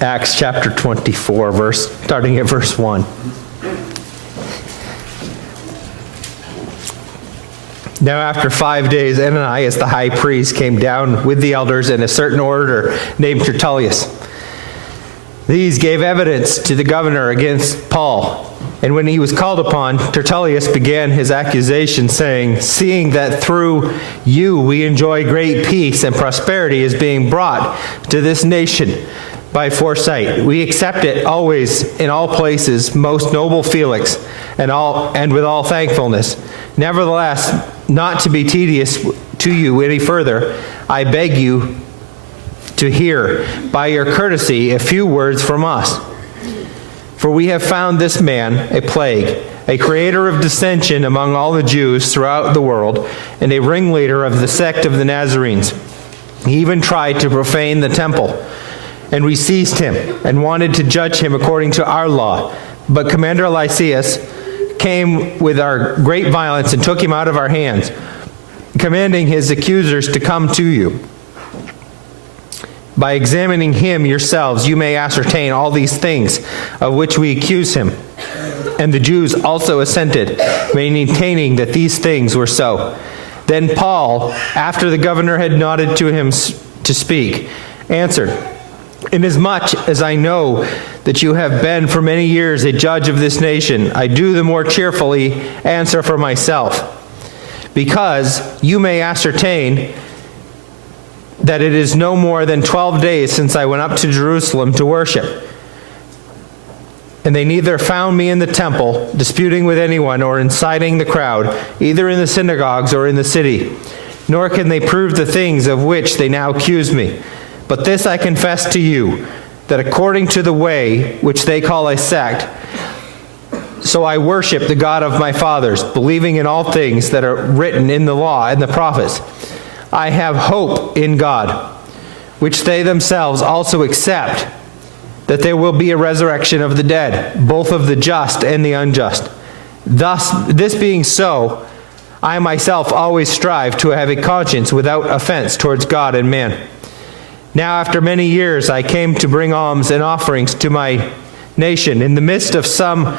Acts chapter 24, starting at verse 1. Now after 5 days, Ananias the high priest came down with the elders and a certain orator named Tertullus. These gave evidence to the governor against Paul. And when he was called upon, Tertullus began his accusation, saying, "Seeing that through you we enjoy great peace and prosperity is being brought to this nation by foresight, we accept it always in all places, most noble Felix, and with all thankfulness. Nevertheless, not to be tedious to you any further, I beg you to hear, by your courtesy, a few words from us. For we have found this man a plague, a creator of dissension among all the Jews throughout the world, and a ringleader of the sect of the Nazarenes. He even tried to profane the temple, and we seized him and wanted to judge him according to our law. But Commander Lysias came with our great violence and took him out of our hands, commanding his accusers to come to you. By examining him yourselves, you may ascertain all these things of which we accuse him. And the Jews also assented, maintaining that these things were so. Then Paul, after the governor had nodded to him to speak, answered, "Inasmuch as I know that you have been for many years a judge of this nation, I do the more cheerfully answer for myself, because you may ascertain that it is no more than 12 days since I went up to Jerusalem to worship. And they neither found me in the temple, disputing with anyone or inciting the crowd, either in the synagogues or in the city. Nor can they prove the things of which they now accuse me. But this I confess to you, that according to the way which they call a sect, so I worship the God of my fathers, believing in all things that are written in the law and the prophets. I have hope in God, which they themselves also accept, that there will be a resurrection of the dead, both of the just and the unjust. Thus, this being so, I myself always strive to have a conscience without offense towards God and man. Now after many years I came to bring alms and offerings to my nation. In the midst of some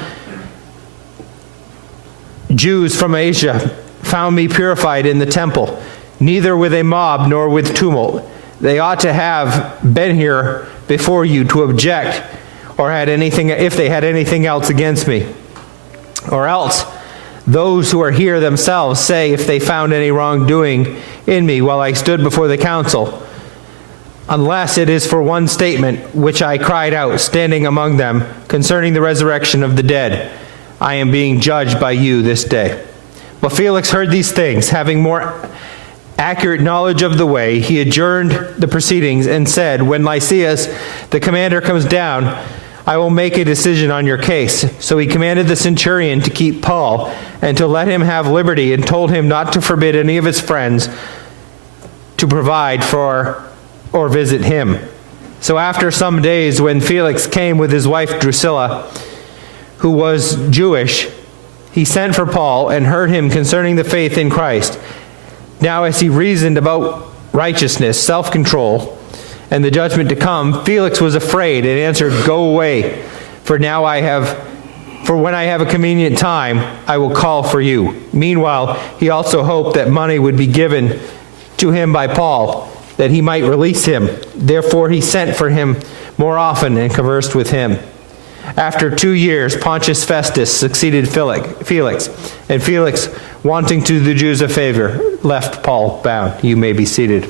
Jews from Asia found me purified in the temple, neither with a mob nor with tumult. They ought to have been here before you to object, or had anything, if they had anything else against me. Or else those who are here themselves say if they found any wrongdoing in me while I stood before the council, unless it is for one statement which I cried out, standing among them, concerning the resurrection of the dead. I am being judged by you this day." But Felix heard these things, having more accurate knowledge of the way, he adjourned the proceedings and said, "When Lysias, the commander, comes down, I will make a decision on your case." So he commanded the centurion to keep Paul and to let him have liberty, and told him not to forbid any of his friends to provide for or visit him. So after some days, when Felix came with his wife Drusilla, who was Jewish, he sent for Paul and heard him concerning the faith in Christ. Now as he reasoned about righteousness, self-control, and the judgment to come, Felix was afraid and answered, "Go away, for when I have a convenient time, I will call for you." Meanwhile, he also hoped that money would be given to him by Paul, that he might release him. Therefore he sent for him more often and conversed with him. After 2 years, Pontius Festus succeeded Felix, and Felix, wanting to do the Jews a favor, left Paul bound. You may be seated.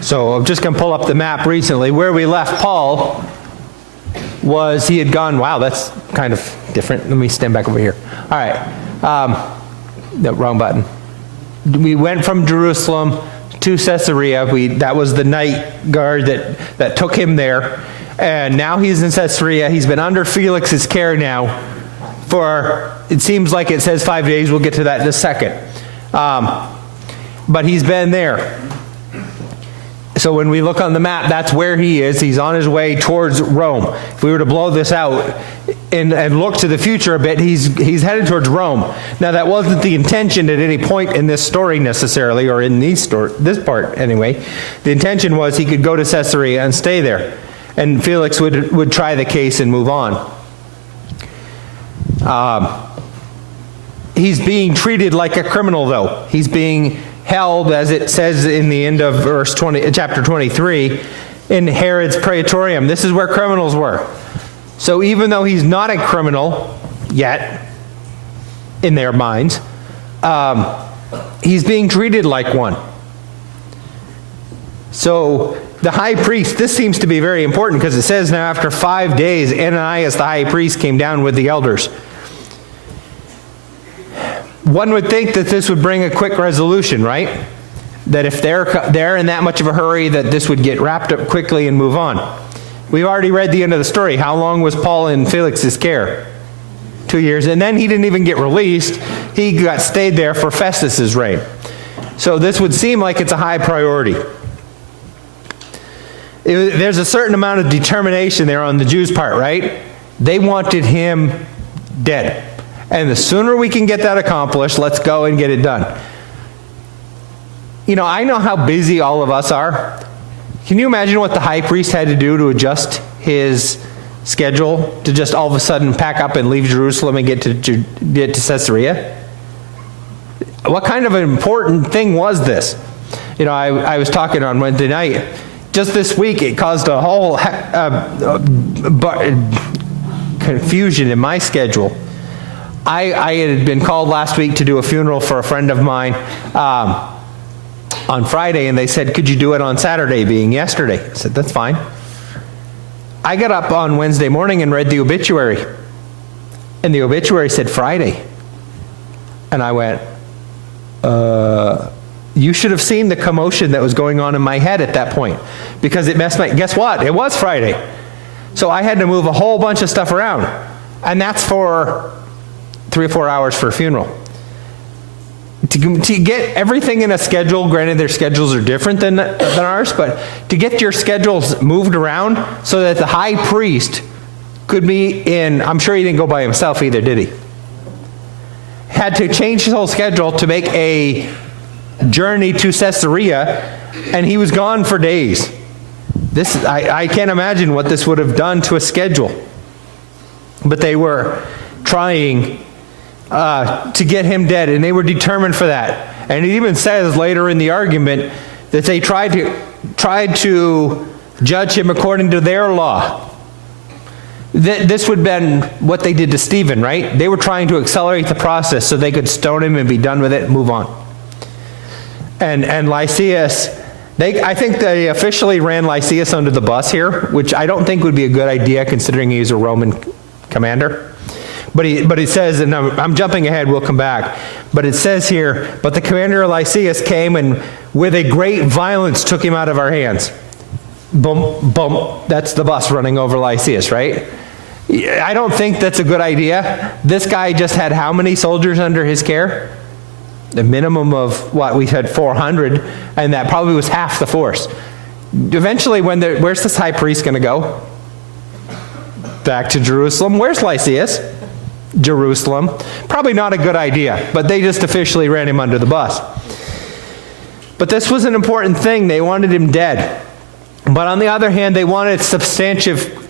So I'm just going to pull up the map recently. Where we left Paul was he had gone, wow, that's kind of different. Let me stand back over here. All right. No, wrong button. We went from Jerusalem to Caesarea. That was the night guard that took him there. And now he's in Caesarea. He's been under Felix's care now for, it seems like it says 5 days. We'll get to that in a second. But he's been there. So when we look on the map, that's where he is. He's on his way towards Rome. If we were to blow this out, and look to the future a bit. He's headed towards Rome. Now, that wasn't the intention at any point in this story necessarily, or in this part anyway. The intention was he could go to Caesarea and stay there, and Felix would try the case and move on. He's being treated like a criminal, though. He's being held, as it says in the end of chapter 23, in Herod's praetorium. This is where criminals were. So even though he's not a criminal yet, in their minds, he's being treated like one. So the high priest, this seems to be very important, because it says, now after 5 days, Ananias the high priest came down with the elders. One would think that this would bring a quick resolution, right? That if they're in that much of a hurry, that this would get wrapped up quickly and move on. We've already read the end of the story. How long was Paul in Felix's care? 2 years. And then he didn't even get released. He stayed there for Festus's reign. So this would seem like it's a high priority. There's a certain amount of determination there on the Jews' part, right? They wanted him dead. And the sooner we can get that accomplished, let's go and get it done. You know, I know how busy all of us are. Can you imagine what the high priest had to do to adjust his schedule to just all of a sudden pack up and leave Jerusalem and get to Caesarea? What kind of an important thing was this? You know, I was talking on Wednesday night. Just this week, it caused a whole confusion in my schedule. I had been called last week to do a funeral for a friend of mine on Friday, and they said, could you do it on Saturday, being yesterday? I said, that's fine. I got up on Wednesday morning and read the obituary, and the obituary said Friday. And I went, you should have seen the commotion that was going on in my head at that point, because it messed guess what? It was Friday. So I had to move a whole bunch of stuff around, and that's for 3 or 4 hours for a funeral. To get everything in a schedule, granted their schedules are different than ours, but to get your schedules moved around so that the high priest could be in, I'm sure he didn't go by himself either, did he? Had to change his whole schedule to make a journey to Caesarea, and he was gone for days. I can't imagine what this would have done to a schedule. But they were trying to get him dead, and they were determined for that. And it even says later in the argument that they tried to judge him according to their law. This would have been what they did to Stephen, right? They were trying to accelerate the process so they could stone him and be done with it and move on. And Lysias, I think they officially ran Lysias under the bus here, which I don't think would be a good idea considering he's a Roman commander. But it says, and I'm jumping ahead, we'll come back. But it says here, but the commander Lysias came and with a great violence took him out of our hands. Boom, boom. That's the bus running over Lysias, right? I don't think that's a good idea. This guy just had how many soldiers under his care? The minimum of, we had 400, and that probably was half the force. Eventually, where's this high priest going to go? Back to Jerusalem. Where's Lysias? Jerusalem. Probably not a good idea, but they just officially ran him under the bus. But this was an important thing. They wanted him dead. But on the other hand, they wanted substantive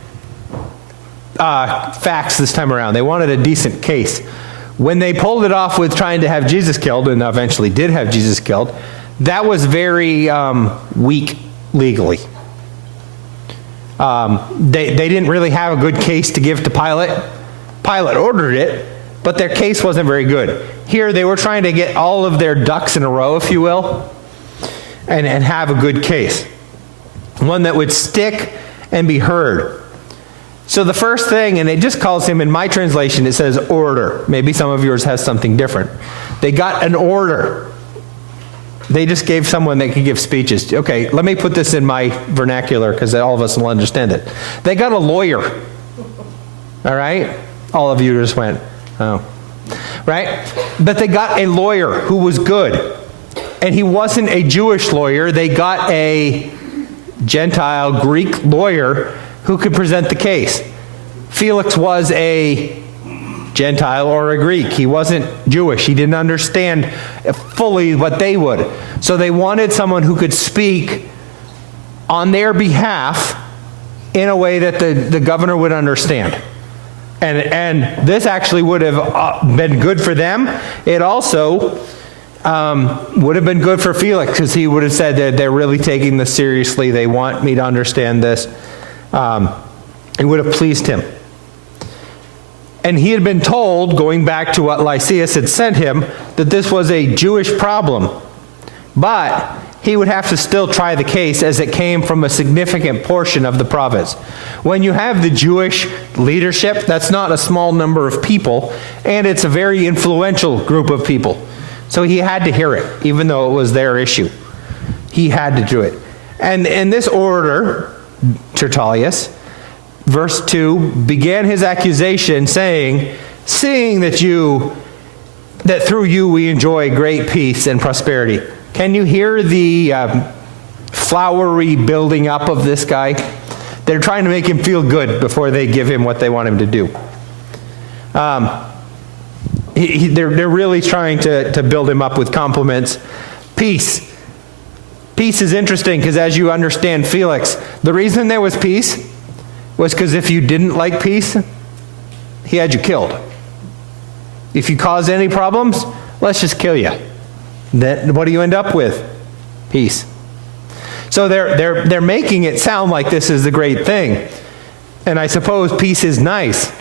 facts this time around. They wanted a decent case. When they pulled it off with trying to have Jesus killed, and eventually did have Jesus killed, that was very weak legally. They didn't really have a good case to give to Pilate. Pilate ordered it, but their case wasn't very good. Here they were trying to get all of their ducks in a row, if you will, and have a good case. One that would stick and be heard. So the first thing, and it just calls him, in my translation, it says order. Maybe some of yours has something different. They got an order. They just gave someone that could give speeches. Okay, let me put this in my vernacular because all of us will understand it. They got a lawyer. All right? All of you just went, oh. Right? But they got a lawyer who was good. And he wasn't a Jewish lawyer. They got a Gentile Greek lawyer who could present the case. Felix was a Gentile or a Greek. He wasn't Jewish. He didn't understand fully what they would. So they wanted someone who could speak on their behalf in a way that the governor would understand. And this actually would have been good for them. It also would have been good for Felix, because he would have said that they're really taking this seriously. They want me to understand this. It would have pleased him. And he had been told, going back to what Lysias had sent him, that this was a Jewish problem. But he would have to still try the case, as it came from a significant portion of the province. When you have the Jewish leadership, that's not a small number of people, and it's a very influential group of people. So he had to hear it, even though it was their issue. He had to do it. And in this order, Tertullius, verse 2, began his accusation saying, seeing that through you we enjoy great peace and prosperity. Can you hear the flowery building up of this guy? They're trying to make him feel good before they give him what they want him to do. They're really trying to build him up with compliments. Peace. Peace is interesting, because as you understand Felix, the reason there was peace was because if you didn't like peace, he had you killed. If you caused any problems, let's just kill you. Then what do you end up with? Peace. So they're making it sound like this is the great thing. And I suppose peace is nice.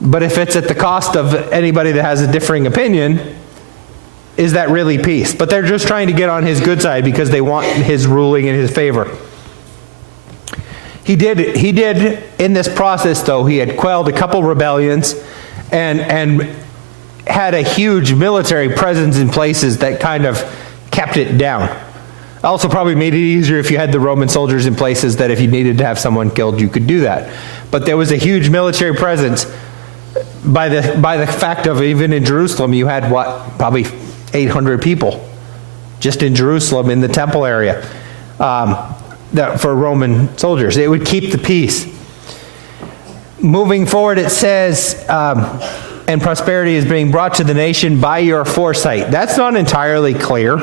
But if it's at the cost of anybody that has a differing opinion, is that really peace? But they're just trying to get on his good side because they want his ruling in his favor. He did in this process, though, he had quelled a couple rebellions and had a huge military presence in places that kind of kept it down. Also probably made it easier if you had the Roman soldiers in places that if you needed to have someone killed, you could do that. But there was a huge military presence. By the fact of, even in Jerusalem, you had probably 800 people just in Jerusalem in the temple area. For Roman soldiers. It would keep the peace. Moving forward, it says, and prosperity is being brought to the nation by your foresight. That's not entirely clear,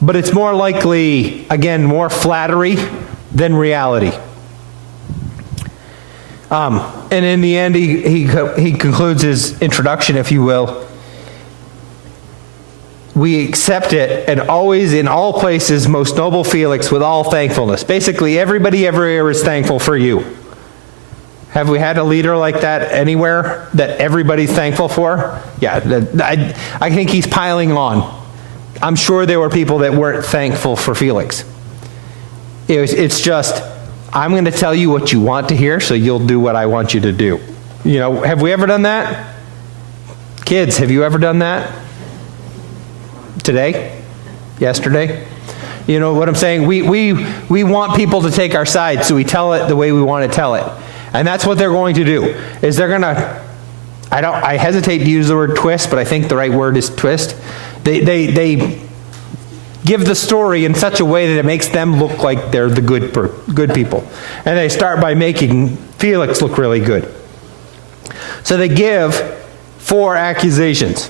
but it's more likely, again, more flattery than reality. And in the end, he concludes his introduction, if you will. We accept it, and always in all places, most noble Felix, with all thankfulness. Basically, everybody everywhere is thankful for you. Have we had a leader like that anywhere that everybody's thankful for? Yeah, I think he's piling on. I'm sure there were people that weren't thankful for Felix. It's just, I'm going to tell you what you want to hear, so you'll do what I want you to do. You know, have we ever done that? Kids, have you ever done that? Today? Yesterday? You know what I'm saying? We want people to take our side, so we tell it the way we want to tell it. And that's what they're going to do, is they're going to, I hesitate to use the word twist, but I think the right word is twist. They give the story in such a way that it makes them look like they're the good people. And they start by making Felix look really good. So they give 4 accusations.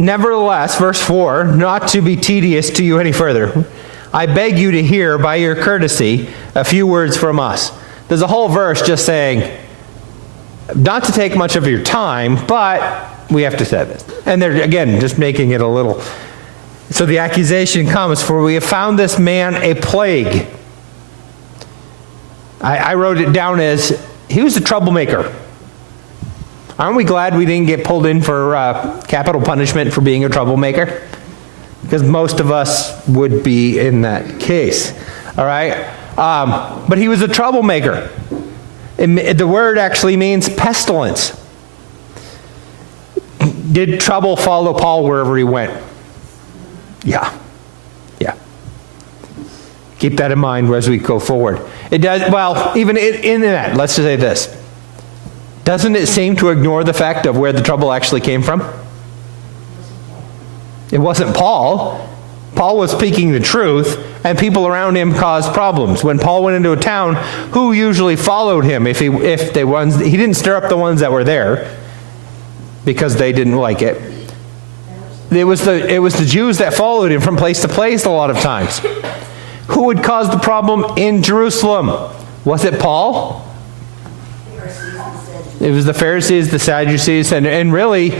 Nevertheless, verse 4, not to be tedious to you any further, I beg you to hear by your courtesy a few words from us. There's a whole verse just saying, not to take much of your time, but we have to say this. And they're, again, just making it a little. So the accusation comes, for we have found this man a plague. I wrote it down as, he was a troublemaker. Aren't we glad we didn't get pulled in for capital punishment for being a troublemaker? Because most of us would be in that case. All right? But he was a troublemaker. The word actually means pestilence. Did trouble follow Paul wherever he went? Yeah. Yeah. Keep that in mind as we go forward. It does, well, even in that, let's just say this. Doesn't it seem to ignore the fact of where the trouble actually came from? It wasn't Paul. Paul was speaking the truth, and people around him caused problems. When Paul went into a town, who usually followed him? He didn't stir up the ones that were there because they didn't like it. It was the Jews that followed him from place to place a lot of times. Who would cause the problem in Jerusalem? Was it Paul? It was the Pharisees, the Sadducees, and really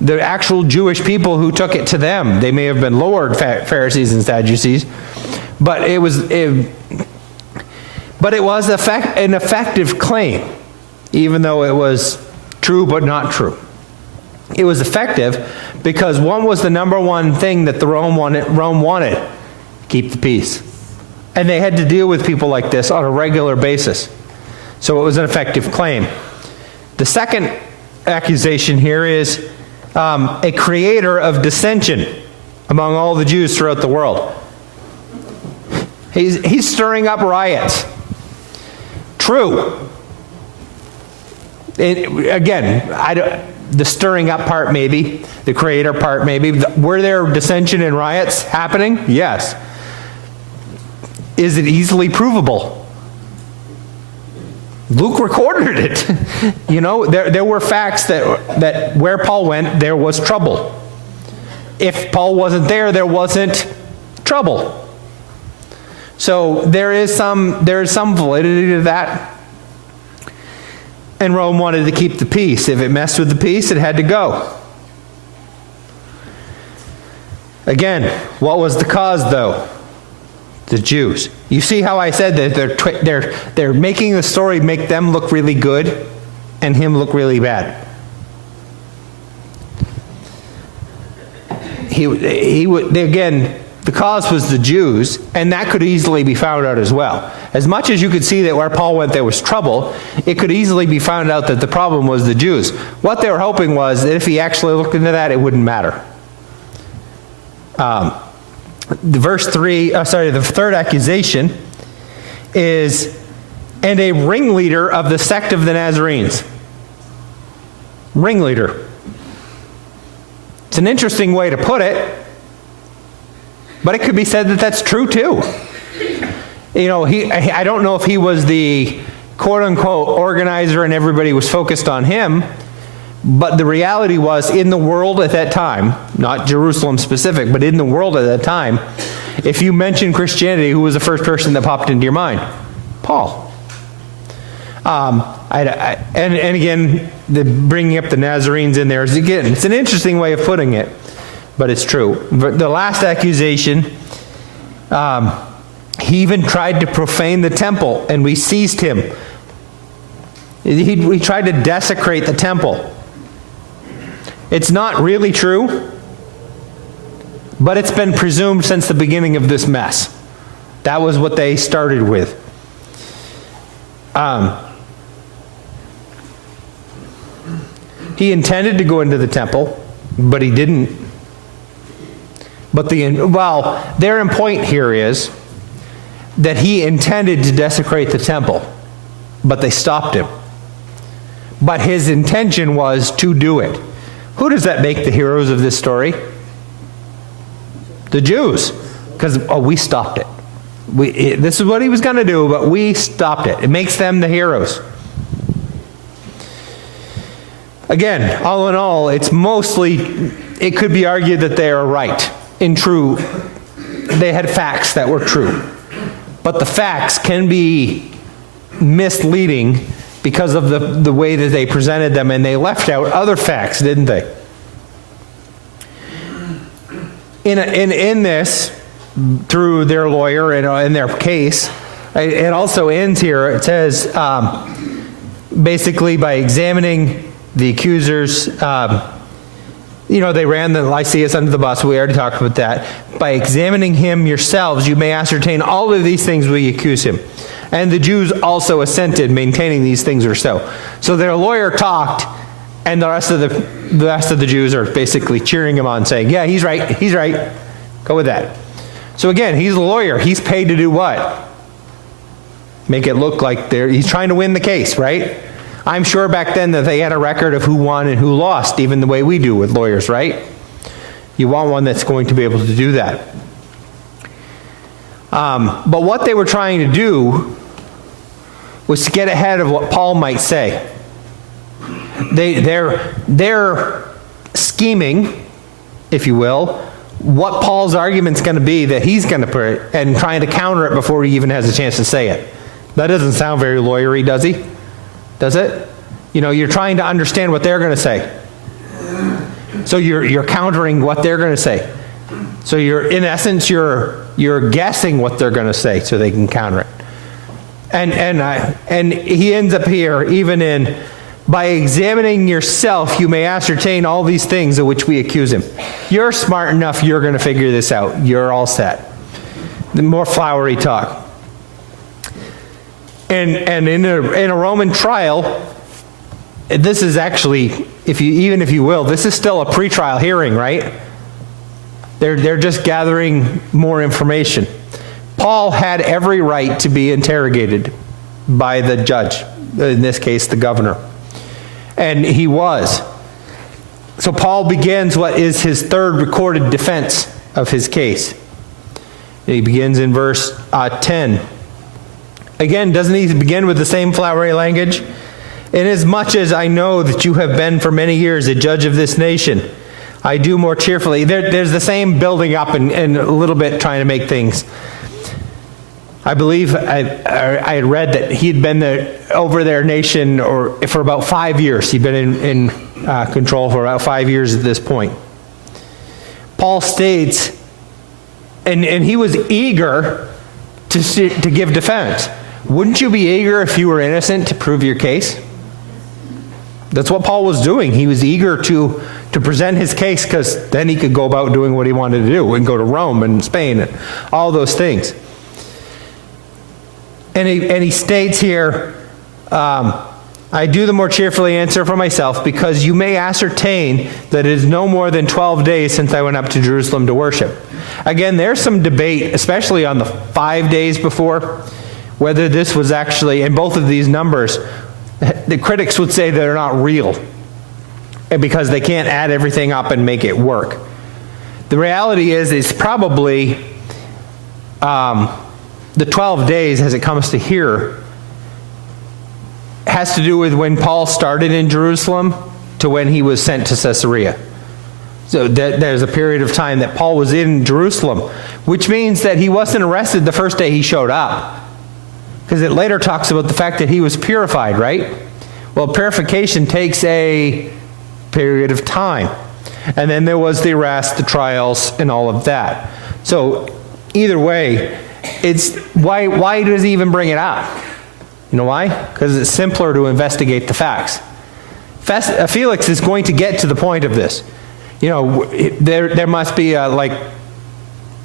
the actual Jewish people who took it to them. They may have been lowered Pharisees and Sadducees, but it was an effective claim, even though it was true but not true. It was effective because one was the number one thing that Rome wanted: keep the peace. And they had to deal with people like this on a regular basis. So it was an effective claim. The second accusation here is a creator of dissension among all the Jews throughout the world. He's stirring up riots. True. The stirring up part maybe, the creator part maybe. Were there dissension and riots happening? Yes. Is it easily provable? Luke recorded it. There were facts that where Paul went, there was trouble. If Paul wasn't there, there wasn't trouble. So there is some validity to that. And Rome wanted to keep the peace. If it messed with the peace, it had to go. Again, what was the cause, though? The Jews. You see how I said that they're making the story make them look really good and him look really bad. The cause was the Jews, and that could easily be found out as well. As much as you could see that where Paul went there was trouble, it could easily be found out that the problem was the Jews. What they were hoping was that if he actually looked into that, it wouldn't matter. The third accusation is, and a ringleader of the sect of the Nazarenes. Ringleader. It's an interesting way to put it, but it could be said that that's true too. I don't know if he was the quote-unquote organizer and everybody was focused on him, but the reality was, in the world at that time, not Jerusalem specific, but in the world at that time, if you mentioned Christianity, who was the first person that popped into your mind? Paul. And again, bringing up the Nazarenes in there is, again, it's an interesting way of putting it, but it's true. But the last accusation, he even tried to profane the temple, and we seized him. He tried to desecrate the temple. It's not really true, but it's been presumed since the beginning of this mess. That was what they started with. He intended to go into the temple, but he didn't. But their point here is that he intended to desecrate the temple, but they stopped him. But his intention was to do it. Who does that make the heroes of this story? The Jews. Because, we stopped it. This is what he was going to do, but we stopped it. It makes them the heroes. Again, all in all, it could be argued that they are right. They had facts that were true. But the facts can be misleading because of the way that they presented them, and they left out other facts, didn't they? In this, through their lawyer and in their case, it also ends here. It says, basically, by examining the accusers, they ran the Lysias under the bus. We already talked about that. By examining him yourselves, you may ascertain all of these things we accuse him. And the Jews also assented, maintaining these things were so. So their lawyer talked, and the rest of the Jews are basically cheering him on, saying, "Yeah, he's right. Go with that." So again, he's a lawyer. He's paid to do what? Make it look like he's trying to win the case, right? I'm sure back then that they had a record of who won and who lost, even the way we do with lawyers, right? You want one that's going to be able to do that. But what they were trying to do was to get ahead of what Paul might say. They're scheming, if you will, what Paul's argument's going to be that he's going to put, and trying to counter it before he even has a chance to say it. That doesn't sound very lawyery, does he? Does it? You're trying to understand what they're going to say. So you're countering what they're going to say. So in essence, you're guessing what they're going to say so they can counter it. And he ends up here, even in, by examining yourself, you may ascertain all these things of which we accuse him. You're smart enough, you're going to figure this out. You're all set. The more flowery talk. And in a Roman trial, this is actually, if you will, this is still a pretrial hearing, right? They're just gathering more information. Paul had every right to be interrogated by the judge, in this case, the governor. And he was. So Paul begins what is his third recorded defense of his case. He begins in verse 10. Again, doesn't he begin with the same flowery language? Inasmuch as I know that you have been for many years a judge of this nation, I do more cheerfully. There's the same building up and a little bit trying to make things. I believe I had read that he had been over their nation for about 5 years. He'd been in control for about 5 years at this point. Paul states, and he was eager to give defense. Wouldn't you be eager if you were innocent to prove your case? That's what Paul was doing. He was eager to present his case, because then he could go about doing what he wanted to do and go to Rome and Spain and all those things. And he states here, I do the more cheerfully answer for myself, because you may ascertain that it is no more than 12 days since I went up to Jerusalem to worship. Again, there's some debate, especially on the 5 days before, whether this was actually, and both of these numbers, the critics would say they're not real, and because they can't add everything up and make it work. The reality is, it's probably the 12 days, as it comes to here, has to do with when Paul started in Jerusalem to when he was sent to Caesarea. So there's a period of time that Paul was in Jerusalem, which means that he wasn't arrested the first day he showed up. Because it later talks about the fact that he was purified, right? Well, purification takes a period of time. And then there was the arrest, the trials, and all of that. So either way, it's why does he even bring it up? You know why? Because it's simpler to investigate the facts. Felix is going to get to the point of this. There must be like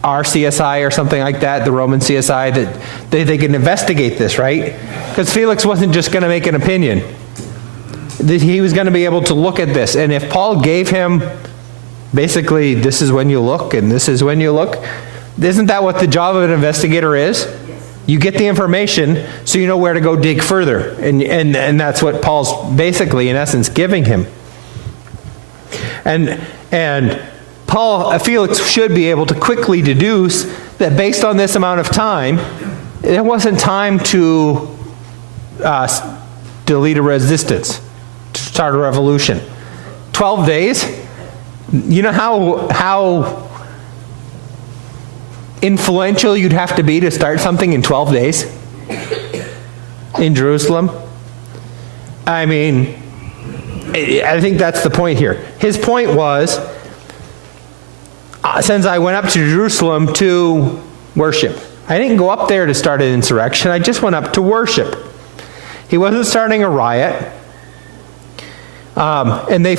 our CSI or something like that, the Roman CSI, that they can investigate this, right? Because Felix wasn't just going to make an opinion. He was going to be able to look at this. And if Paul gave him basically, this is when you look and this is when you look, isn't that what the job of an investigator is? You get the information so you know where to go dig further. And that's what Paul's basically, in essence, giving him. And Felix should be able to quickly deduce that based on this amount of time, it wasn't time to lead a resistance, to start a revolution. 12 days? You know how influential you'd have to be to start something in 12 days in Jerusalem? I mean, I think that's the point here. His point was, since I went up to Jerusalem to worship. I didn't go up there to start an insurrection. I just went up to worship. He wasn't starting a riot. And they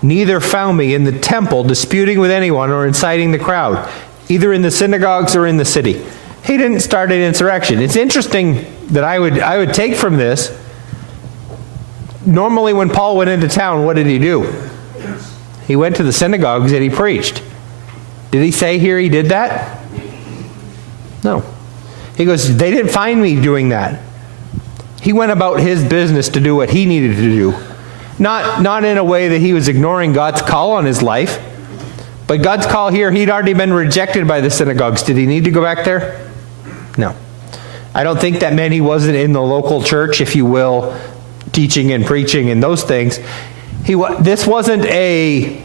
neither found me in the temple disputing with anyone or inciting the crowd, either in the synagogues or in the city. He didn't start an insurrection. It's interesting that I would take from this, normally when Paul went into town, what did he do? He went to the synagogues and he preached. Did he say here he did that? No. He goes, they didn't find me doing that. He went about his business to do what he needed to do. Not in a way that he was ignoring God's call on his life, But God's call here, he'd already been rejected by the synagogues. Did he need to go back there? No. I don't think that meant he wasn't in the local church, if you will, teaching and preaching and those things. This wasn't a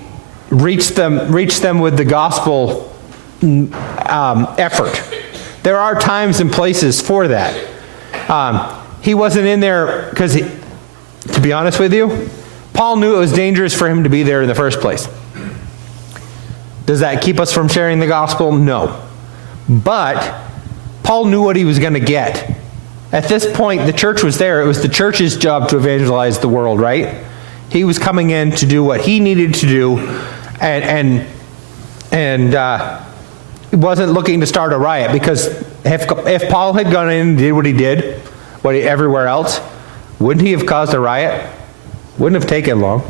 reach them with the gospel effort. There are times and places for that. He wasn't in there because, to be honest with you, Paul knew it was dangerous for him to be there in the first place. Does that keep us from sharing the gospel? No. But Paul knew what he was going to get. At this point, the church was there. It was the church's job to evangelize the world, right? He was coming in to do what he needed to do, and wasn't looking to start a riot, because if Paul had gone in and did what he did, everywhere else, wouldn't he have caused a riot? Wouldn't have taken long.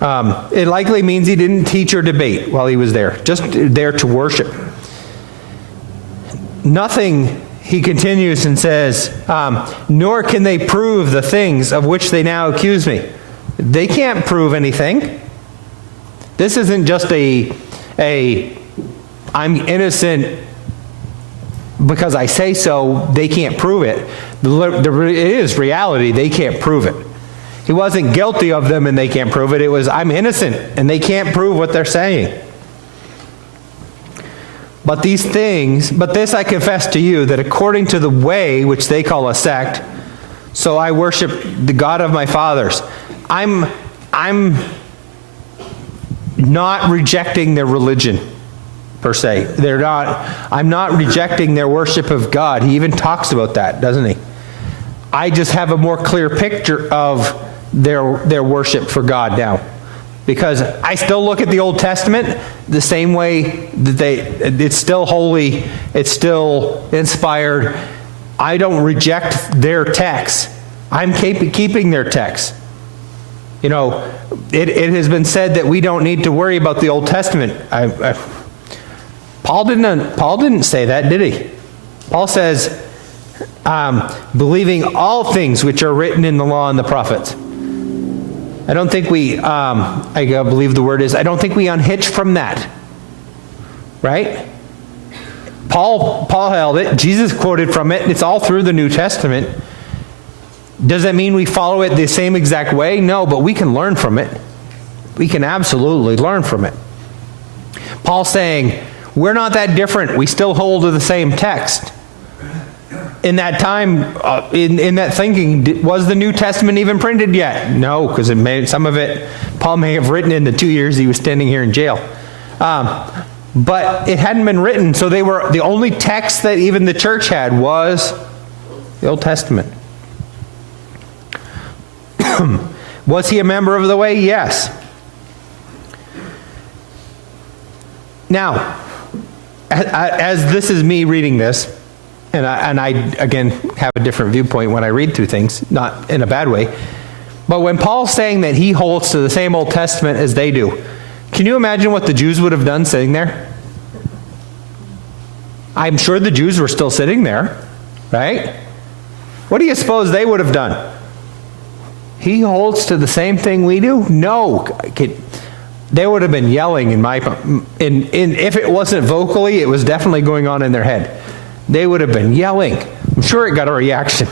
It likely means he didn't teach or debate while he was there, just there to worship. Nothing, he continues and says, nor can they prove the things of which they now accuse me. They can't prove anything. This isn't just a I'm innocent because I say so, they can't prove it. It is reality, they can't prove it. He wasn't guilty of them and they can't prove it. It was, I'm innocent and they can't prove what they're saying. But this I confess to you, that according to the way which they call a sect, so I worship the God of my fathers. I'm not rejecting their religion, per se. I'm not rejecting their worship of God. He even talks about that, doesn't he? I just have a more clear picture of their worship for God now. Because I still look at the Old Testament the same way that it's still holy, it's still inspired. I don't reject their texts. I'm keeping their texts. You know, it has been said that we don't need to worry about the Old Testament. Paul didn't say that, did he? Paul says, believing all things which are written in the law and the prophets. I don't think I believe the word is, I don't think we unhitch from that. Right? Paul held it. Jesus quoted from it. It's all through the New Testament. Does that mean we follow it the same exact way? No, but we can learn from it. We can absolutely learn from it. Paul's saying, we're not that different. We still hold to the same text. In that time, in that thinking, was the New Testament even printed yet? No, because some of it Paul may have written in the 2 years he was standing here in jail. But it hadn't been written, so they were the only text that even the church had was the Old Testament. Was he a member of the way? Yes. Now, as this is me reading this, and I again have a different viewpoint when I read through things, not in a bad way, but when Paul's saying that he holds to the same Old Testament as they do, can you imagine what the Jews would have done sitting there? I'm sure the Jews were still sitting there, right? What do you suppose they would have done? He holds to the same thing we do? No. They would have been yelling if it wasn't vocally, it was definitely going on in their head. They would have been yelling. I'm sure it got a reaction.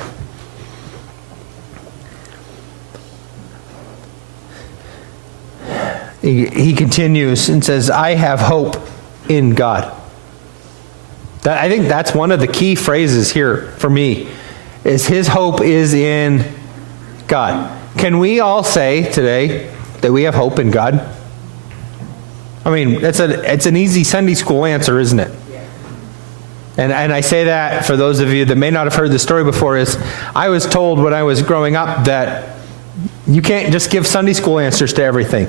He continues and says, I have hope in God. I think that's one of the key phrases here for me, is his hope is in God. Can we all say today that we have hope in God? I mean, it's an easy Sunday school answer, isn't it? And I say that for those of you that may not have heard the story before, is I was told when I was growing up that you can't just give Sunday school answers to everything.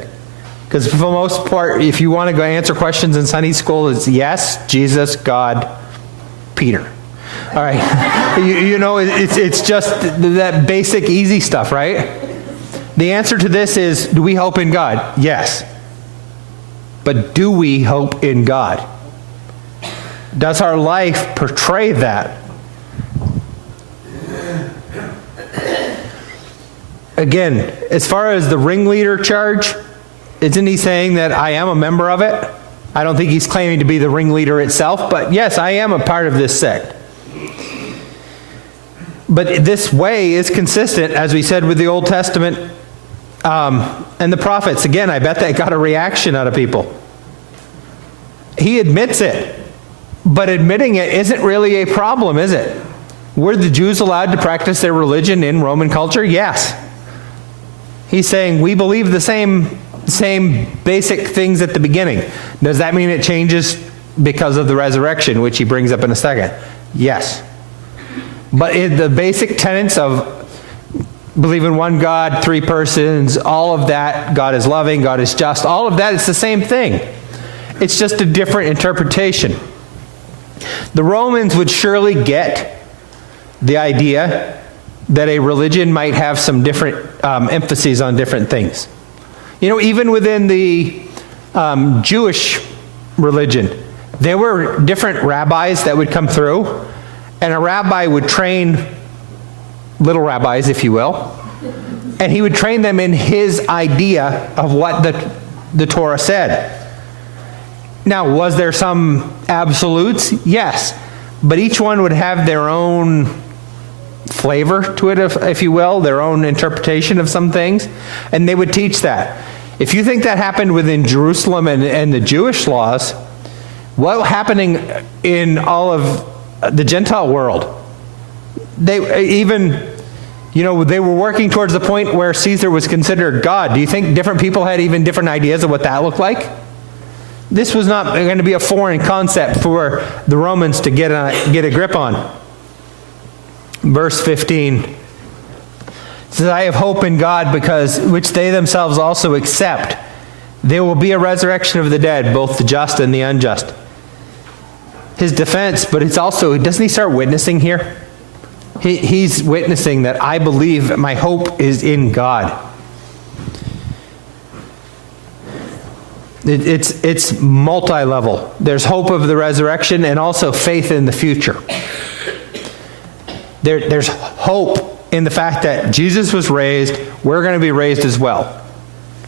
Because for the most part, if you want to go answer questions in Sunday school, it's yes, Jesus, God, Peter. All right. you know, it's just that basic easy stuff, right? The answer to this is, do we hope in God? Yes. But do we hope in God? Does our life portray that? Again, as far as the ringleader charge, Isn't he saying that I am a member of it? I don't think he's claiming to be the ringleader itself, but yes, I am a part of this sect. But this way is consistent, as we said, with the Old Testament and the prophets. Again, I bet that got a reaction out of people. He admits it, but admitting it isn't really a problem, is it? Were the Jews allowed to practice their religion in Roman culture? Yes. He's saying we believe the same basic things at the beginning. Does that mean it changes because of the resurrection, which he brings up in a second? Yes. But the basic tenets of believe in one God, three persons, all of that, God is loving, God is just, all of that, it's the same thing. It's just a different interpretation. The Romans would surely get the idea that a religion might have some different emphases on different things. You know, even within the Jewish religion, there were different rabbis that would come through, and a rabbi would train little rabbis, if you will, and he would train them in his idea of what the Torah said. Now, was there some absolutes? Yes. But each one would have their own flavor to it, if you will, their own interpretation of some things, and they would teach that. If you think that happened within Jerusalem and the Jewish laws, what happening in all of the Gentile world? They even, you know, they were working towards the point where Caesar was considered God. Do you think different people had even different ideas of what that looked like? This was not going to be a foreign concept for the Romans to get a grip on. Verse 15 says, I have hope in God, because which they themselves also accept. There will be a resurrection of the dead, both the just and the unjust. His defense, but it's also, doesn't he start witnessing here? He's witnessing that I believe my hope is in God. It's multi-level. There's hope of the resurrection and also faith in the future. There's hope in the fact that Jesus was raised, we're going to be raised as well.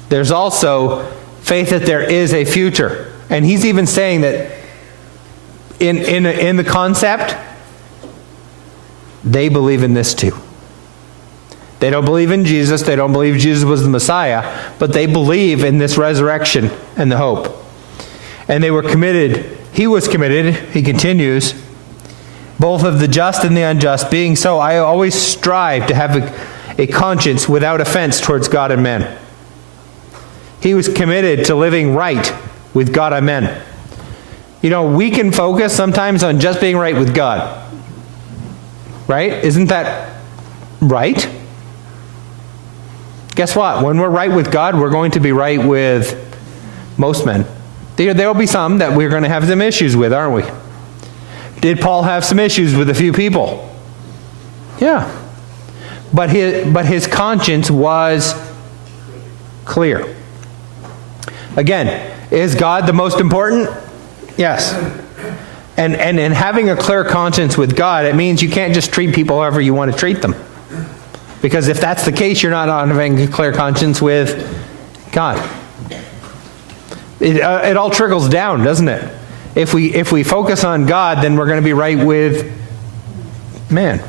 There's also faith that there is a future. And he's even saying that in the concept, they believe in this too. They don't believe in Jesus, they don't believe Jesus was the Messiah, but they believe in this resurrection and the hope. And they were committed, he was committed, he continues, both of the just and the unjust. Being so, I always strive to have a conscience without offense towards God and men. He was committed to living right with God and men. You know, we can focus sometimes on just being right with God. Right? Isn't that right? Guess what? When we're right with God, we're going to be right with most men. There'll be some that we're going to have some issues with, aren't we? Did Paul have some issues with a few people? Yeah. But his conscience was clear. Again, is God the most important? Yes. And in having a clear conscience with God, it means you can't just treat people however you want to treat them. Because if that's the case, you're not having a clear conscience with God. It all trickles down, doesn't it? If we focus on God, then we're going to be right with man.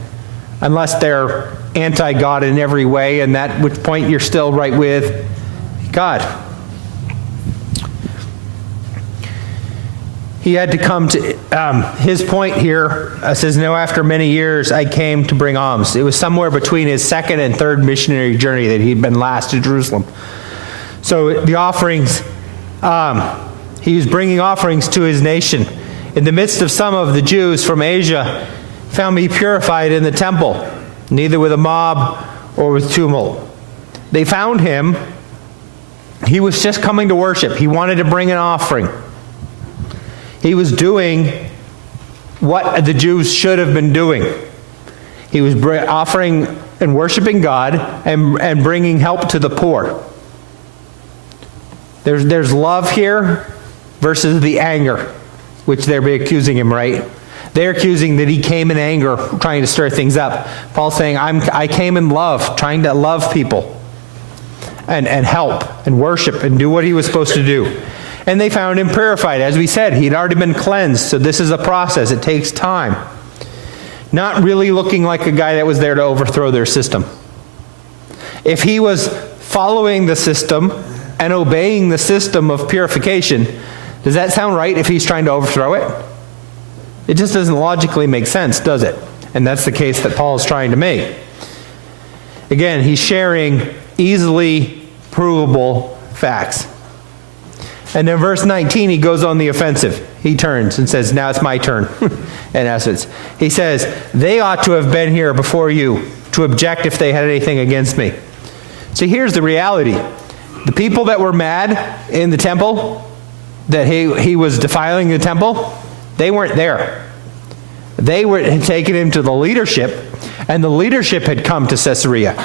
Unless they're anti-God in every way, and at which point you're still right with God. He had to come to, his point here says, no, after many years I came to bring alms. It was somewhere between his second and third missionary journey that he'd been last to Jerusalem. So the offerings, he was bringing offerings to his nation. In the midst of some of the Jews from Asia, found me purified in the temple, neither with a mob or with tumult. They found him. He was just coming to worship. He wanted to bring an offering. He was doing what the Jews should have been doing. He was offering and worshiping God and bringing help to the poor. There's love here versus the anger, which they're accusing him, right? They're accusing that he came in anger, trying to stir things up. Paul's saying, I came in love, trying to love people. and help and worship and do what he was supposed to do. And they found him purified. As we said, he'd already been cleansed, so this is a process. It takes time. Not really looking like a guy that was there to overthrow their system. If he was following the system and obeying the system of purification, does that sound right if he's trying to overthrow it? It just doesn't logically make sense, does it? And that's the case that Paul is trying to make. Again, he's sharing easily provable facts. And in verse 19, he goes on the offensive. He turns and says, now it's my turn, in essence. He says, they ought to have been here before you to object if they had anything against me. See, here's the reality. The people that were mad in the temple, that he was defiling the temple, they weren't there. They had taken him to the leadership, and the leadership had come to Caesarea.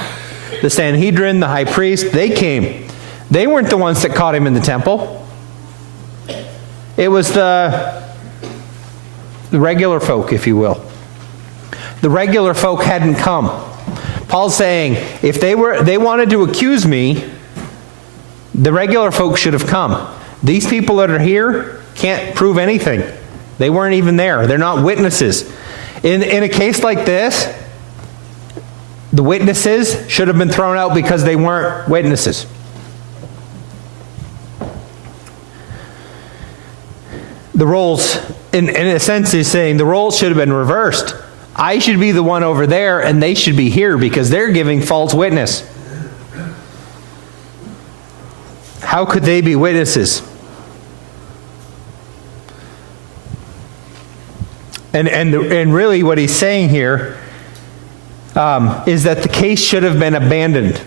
The Sanhedrin, the high priest, they came. They weren't the ones that caught him in the temple. It was the regular folk, if you will. The regular folk hadn't come. Paul's saying, if they wanted to accuse me, the regular folk should have come. These people that are here can't prove anything. They weren't even there. They're not witnesses. In a case like this, the witnesses should have been thrown out because they weren't witnesses. The roles, in a sense, is saying the roles should have been reversed. I should be the one over there, and they should be here because they're giving false witness. How could they be witnesses? And really what he's saying here is that the case should have been abandoned.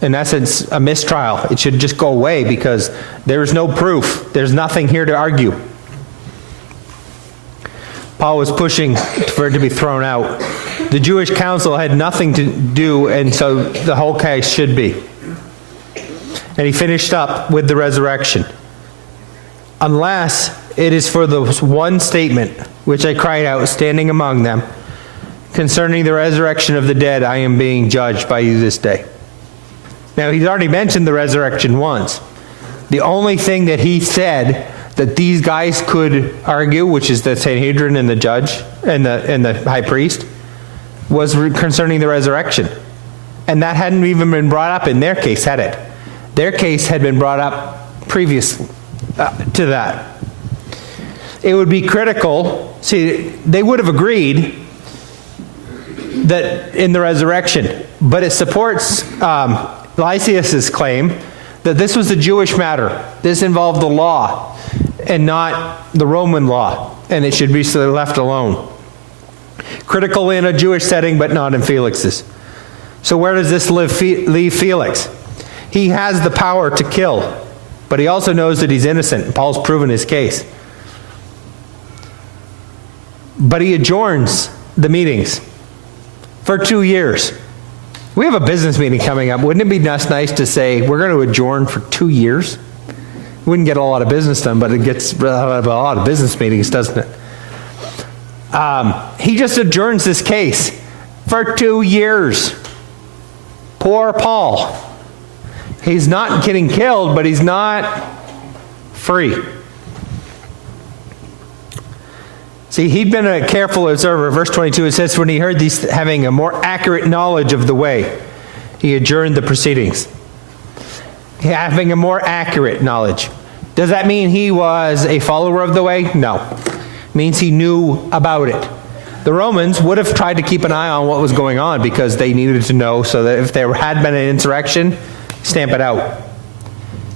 In essence, a mistrial. It should just go away because there is no proof. There's nothing here to argue. Paul was pushing for it to be thrown out. The Jewish council had nothing to do, and so the whole case should be. And he finished up with the resurrection. Unless it is for the one statement, which I cried out, standing among them, concerning the resurrection of the dead, I am being judged by you this day. Now, he's already mentioned the resurrection once. The only thing that he said that these guys could argue, which is the Sanhedrin and the judge and the high priest, was concerning the resurrection. And that hadn't even been brought up in their case, had it? Their case had been brought up previous to that. It would be critical. See, they would have agreed that in the resurrection, but it supports Lysias's claim that this was a Jewish matter. This involved the law and not the Roman law, and it should be left alone. Critical in a Jewish setting, but not in Felix's. So where does this leave Felix? He has the power to kill, but he also knows that he's innocent. Paul's proven his case. But he adjourns the meetings for 2 years. We have a business meeting coming up. Wouldn't it be nice to say, we're going to adjourn for 2 years? Wouldn't get a lot of business done, but it gets a lot of business meetings, doesn't it? He just adjourns this case for 2 years. Poor Paul. He's not getting killed, but he's not free. See, he'd been a careful observer. Verse 22, it says, when he heard these, having a more accurate knowledge of the way, he adjourned the proceedings. Having a more accurate knowledge. Does that mean he was a follower of the way? No. It means he knew about it. The Romans would have tried to keep an eye on what was going on because they needed to know so that if there had been an insurrection, stamp it out.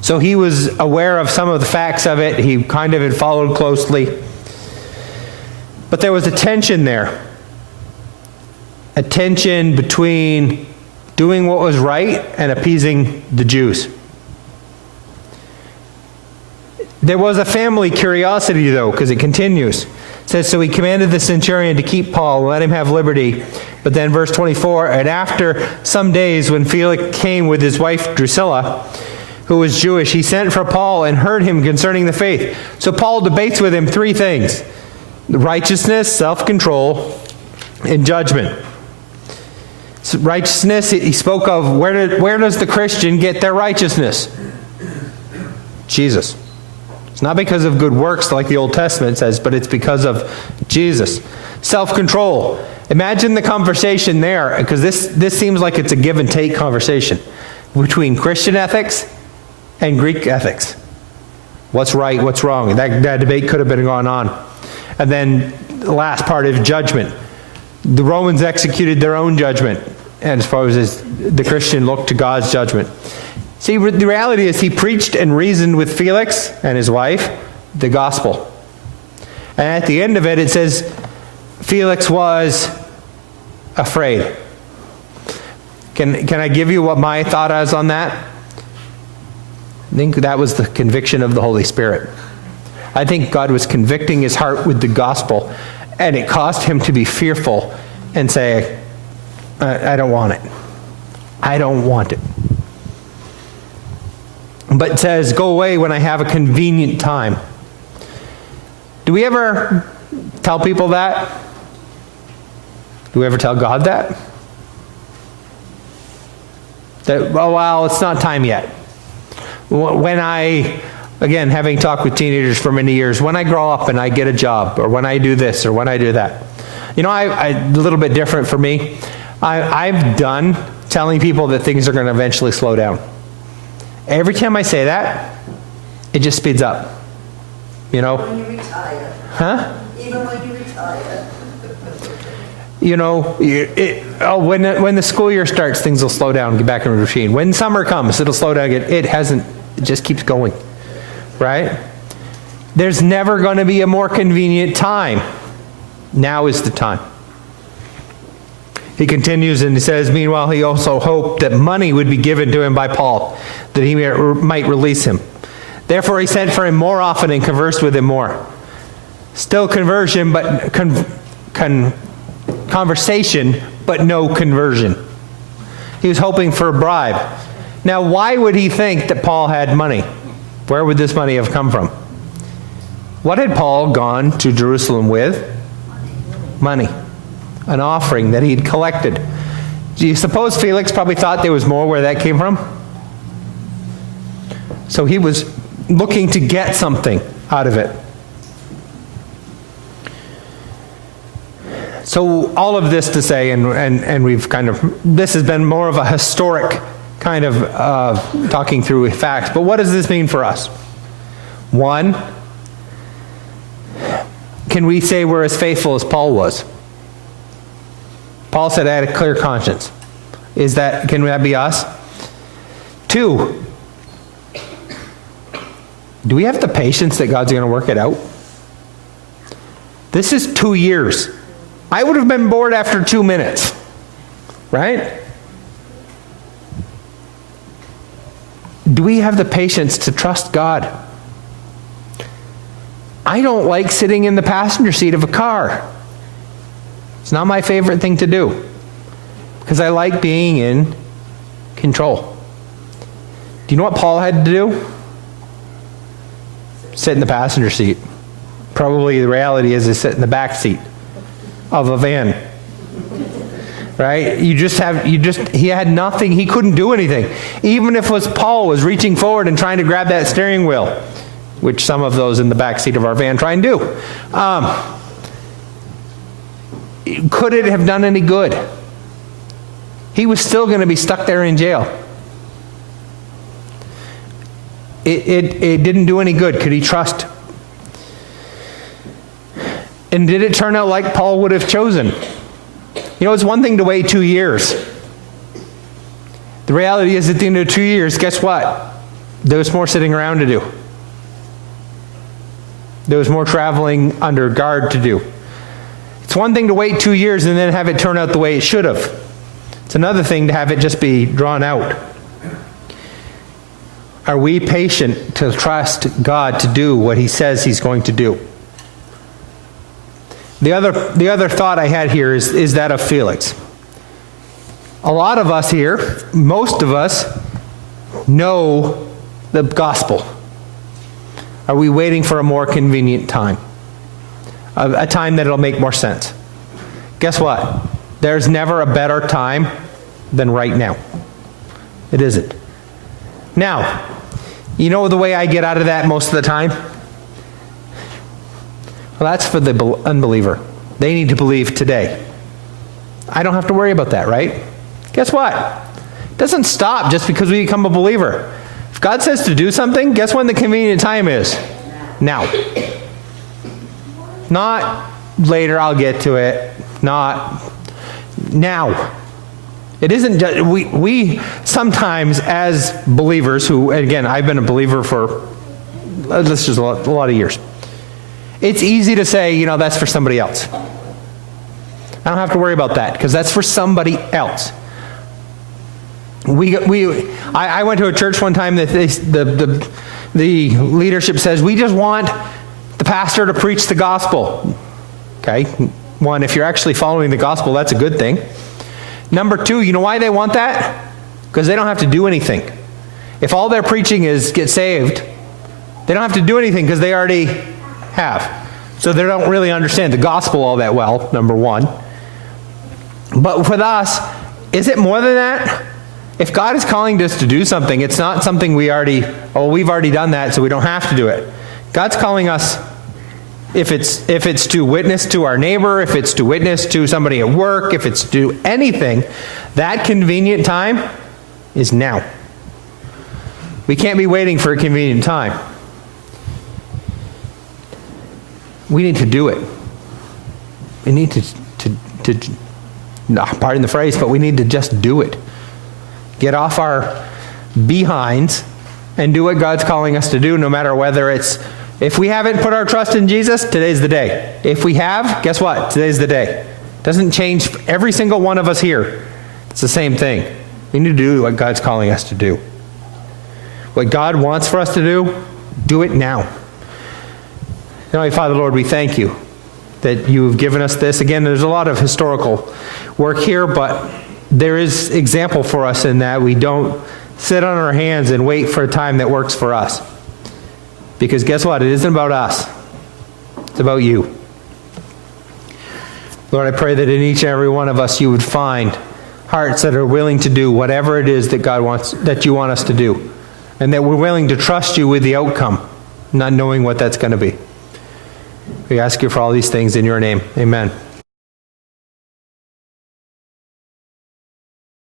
So he was aware of some of the facts of it. He kind of had followed closely. But there was a tension there. A tension between doing what was right and appeasing the Jews. There was a family curiosity, though, because it continues. It says, so he commanded the centurion to keep Paul and let him have liberty. But then verse 24, and after some days when Felix came with his wife Drusilla, who was Jewish, he sent for Paul and heard him concerning the faith. So Paul debates with him 3 things: righteousness, self-control, and judgment. Righteousness, he spoke of where does the Christian get their righteousness? Jesus. It's not because of good works like the Old Testament says, but it's because of Jesus. Self-control. Imagine the conversation there, because this seems like it's a give and take conversation between Christian ethics and Greek ethics. What's right, what's wrong? That debate could have been going on. And then the last part is judgment. The Romans executed their own judgment, and as far as the Christian looked to God's judgment. See, the reality is he preached and reasoned with Felix and his wife the gospel. And at the end of it, it says Felix was afraid. Can I give you what my thought is on that? I think that was the conviction of the Holy Spirit. I think God was convicting his heart with the gospel, and it caused him to be fearful and say, I don't want it. I don't want it. But it says, go away when I have a convenient time. Do we ever tell people that? Do we ever tell God that? That, oh, well, it's not time yet. When I, again, having talked with teenagers for many years, when I grow up and I get a job, or when I do this, or when I do that. You know, a little bit different for me. I'm done telling people that things are going to eventually slow down. Every time I say that, it just speeds up. You know? When you retire. Huh? Even when you retire. You know, when the school year starts, things will slow down, get back in a routine. When summer comes, it'll slow down again. It just keeps going. Right? There's never going to be a more convenient time. Now is the time. He continues and he says, meanwhile, he also hoped that money would be given to him by Paul, that he might release him. Therefore, he sent for him more often and conversed with him more. Still conversion, but conversation, but no conversion. He was hoping for a bribe. Now, why would he think that Paul had money? Where would this money have come from? What had Paul gone to Jerusalem with? Money. An offering that he'd collected. Do you suppose Felix probably thought there was more where that came from? So he was looking to get something out of it. So all of this to say, and we've kind of, this has been more of a historic kind of talking through facts, but what does this mean for us? One, can we say we're as faithful as Paul was? Paul said, I had a clear conscience. Can that be us? Two, do we have the patience that God's going to work it out? This is 2 years. I would have been bored after 2 minutes, right? Do we have the patience to trust God? I don't like sitting in the passenger seat of a car. It's not my favorite thing to do, because I like being in control. Do you know what Paul had to do? Sit in the passenger seat. Probably the reality is sit in the back seat of a van. Right? He had nothing, he couldn't do anything. Even if Paul was reaching forward and trying to grab that steering wheel, which some of those in the back seat of our van try and do. Could it have done any good? He was still going to be stuck there in jail. It didn't do any good. Could he trust? And did it turn out like Paul would have chosen? You know, it's one thing to wait 2 years. The reality is, at the end of 2 years, guess what? There was more sitting around to do. There was more traveling under guard to do. It's one thing to wait 2 years and then have it turn out the way it should have. It's another thing to have it just be drawn out. Are we patient to trust God to do what he says he's going to do? The other thought I had here is that of Felix. A lot of us here, most of us, know the gospel. Are we waiting for a more convenient time? A time that it'll make more sense? Guess what? There's never a better time than right now. It isn't. Now, you know the way I get out of that most of the time? Well, that's for the unbeliever. They need to believe today. I don't have to worry about that, right? Guess what? It doesn't stop just because we become a believer. If God says to do something, guess when the convenient time is? Now. Not later, I'll get to it. Not now. It isn't just, we sometimes as believers who, again, I've been a believer for, let's just a lot of years. It's easy to say, that's for somebody else. I don't have to worry about that because that's for somebody else. I went to a church one time that the leadership says, we just want the pastor to preach the gospel. Okay, one, if you're actually following the gospel, that's a good thing. Number two, you know why they want that? Because they don't have to do anything. If all they're preaching is get saved, they don't have to do anything because they already have. So they don't really understand the gospel all that well, number one. But with us, is it more than that? If God is calling us to do something, it's not something we've already done that, so we don't have to do it. God's calling us, if it's to witness to our neighbor, if it's to witness to somebody at work, if it's to do anything, that convenient time is now. We can't be waiting for a convenient time. We need to do it. We need to pardon the phrase, but we need to just do it. Get off our behinds and do what God's calling us to do, no matter whether it's, if we haven't put our trust in Jesus, today's the day. If we have, guess what? Today's the day. Doesn't change for every single one of us here. It's the same thing. We need to do what God's calling us to do. What God wants for us to do it now. Heavenly Father, Lord, we thank you that you've given us this. Again, there's a lot of historical work here, but there is example for us in that we don't sit on our hands and wait for a time that works for us. Because guess what? It isn't about us. It's about you. Lord, I pray that in each and every one of us you would find hearts that are willing to do whatever it is that God wants, that you want us to do. And that we're willing to trust you with the outcome, not knowing what that's going to be. We ask you for all these things in your name. Amen.